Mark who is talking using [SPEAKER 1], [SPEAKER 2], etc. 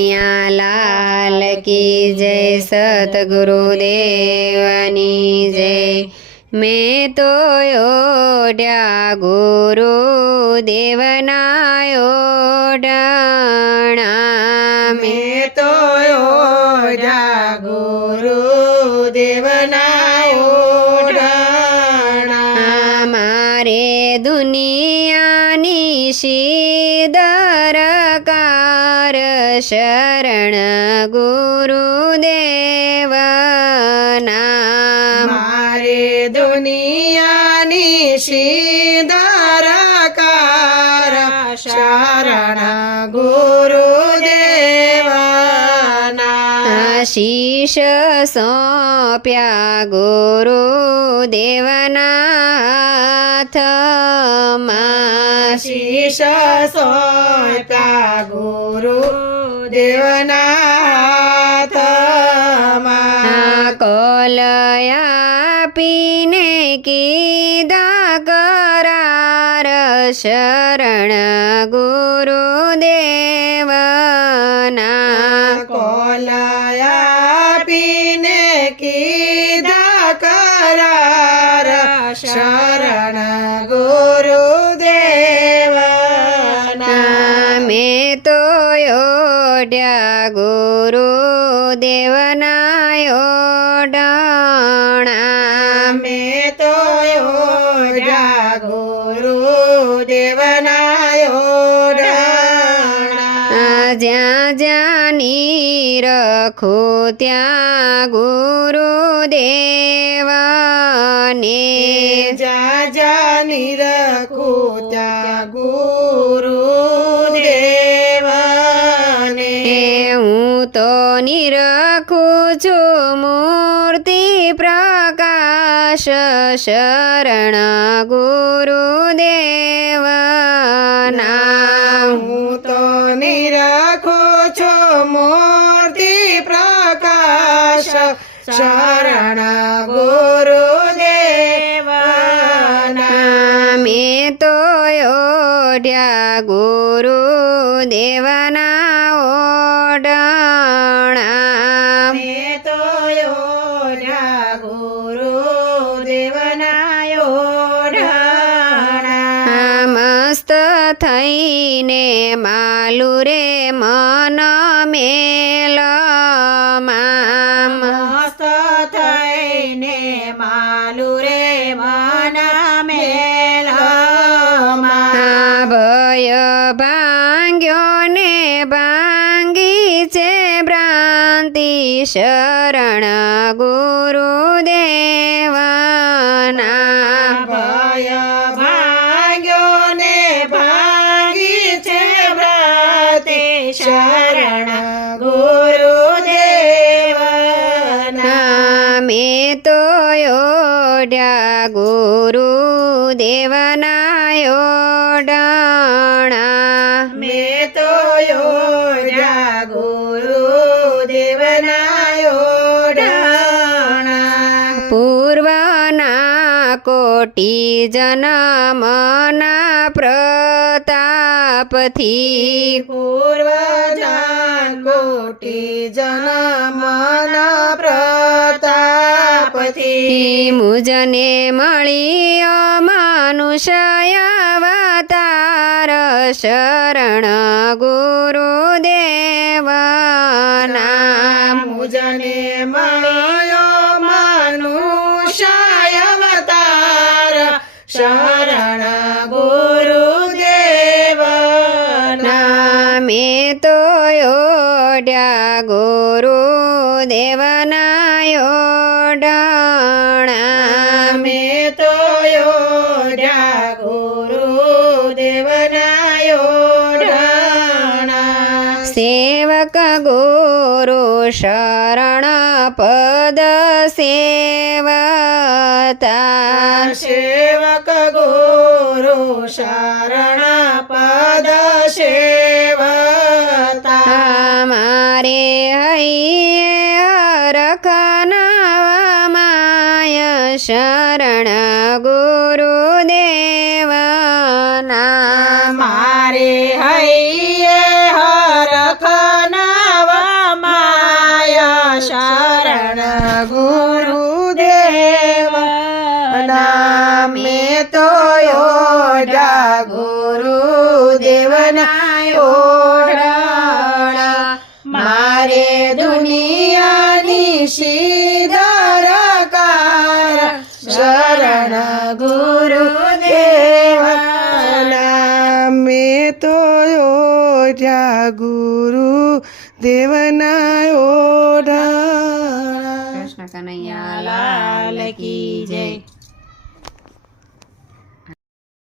[SPEAKER 1] લાલ કી જય સતગુરુદેવની જય મેં તો ઓઢ્યા ગુરુ દેવના ઓઢણા મેં
[SPEAKER 2] તો ઓઢ્યા ગુરુ દેવના ઓઢાણા
[SPEAKER 1] મારે દુનિયાની શીદરકાર શરણ ગુરુદેવના
[SPEAKER 2] મારે દુનિયાની શીદારકાર શરણ ગુરુ દેવના
[SPEAKER 1] શીશ સોંપ્યા ગુરુ દેવના હાથમાં
[SPEAKER 2] શીશ ગુરુ દેવના હાથમાં
[SPEAKER 1] કોલયા પીને કીધા કરાર શરણ ગુરુદેવના.
[SPEAKER 2] કોલાયા પીને કીધા કરાર શરણ ગુરુ
[SPEAKER 1] ઓઢ્યા ગુરુ દેવનાયો ડણા.
[SPEAKER 2] મેં તો ઓઢા ગુરુ દેવનાયો
[SPEAKER 1] જ્યાં જ્યાં રખો ત્યાં ગુરુ દેવને.
[SPEAKER 2] જ્યાં જા રખો ત્યાં ગુરુ
[SPEAKER 1] નિરખું છું મૂર્તિ પ્રકાશ શરણ ગુરુદેવ દેવના
[SPEAKER 2] હું તો નિરખું છું મૂર્તિ પ્રકાશ શરણ ગુરુદેવ
[SPEAKER 1] મેં તો ઓઢ્યા ગુરુ દેવના થઈને માલુ રે મન મેલ
[SPEAKER 2] મસ્ત થઈને માલુ રે મના મેલમાં
[SPEAKER 1] ભય ભાંગ્યો ને ભાંગી છે ભ્રાંતિ શરણ ગુરુદેવના.
[SPEAKER 2] ભય દેવના
[SPEAKER 1] મેં તો યોડ્યા ગુરુ દેવના ઓઢણા
[SPEAKER 2] મે તો યોડ્યા ગુરુ દેવના યોઢાણા
[SPEAKER 1] પૂર્વના કોટી જનમના પ્રતાપથી.
[SPEAKER 2] પૂર્વ જાન કોટી જનમન પ્રતાપથી
[SPEAKER 1] મુજને મળી માનુષય અવતાર શરણ ગુરુદેવના
[SPEAKER 2] મુજને મળ્યો મનુષ્ય અવતાર શરણ ગુરુદેવના
[SPEAKER 1] મેં તો યોડ્યા ગુરુ દેવના ઓઢણા
[SPEAKER 2] અમે તો યોડ્યા ગુરુ દેવના યોઢાણા
[SPEAKER 1] સેવક ગુરુ શરણ પદ સેવતા.
[SPEAKER 2] સેવક ગુરુ શરણ પદ સેવતા
[SPEAKER 1] મારે હૈયે રખનાવમાય નવ માય
[SPEAKER 2] શરણ હૈયે દેવના મેં તો યોજા ગુરુ દેવના ઓઢણા. મારે દુનિયાની સીધરકાર શરણ ગુરુ દેવના મેં તો યોજા ગુરુ દેવના ઓઢણા.
[SPEAKER 1] કૃષ્ણ કનૈયા
[SPEAKER 2] લાલ કી જય.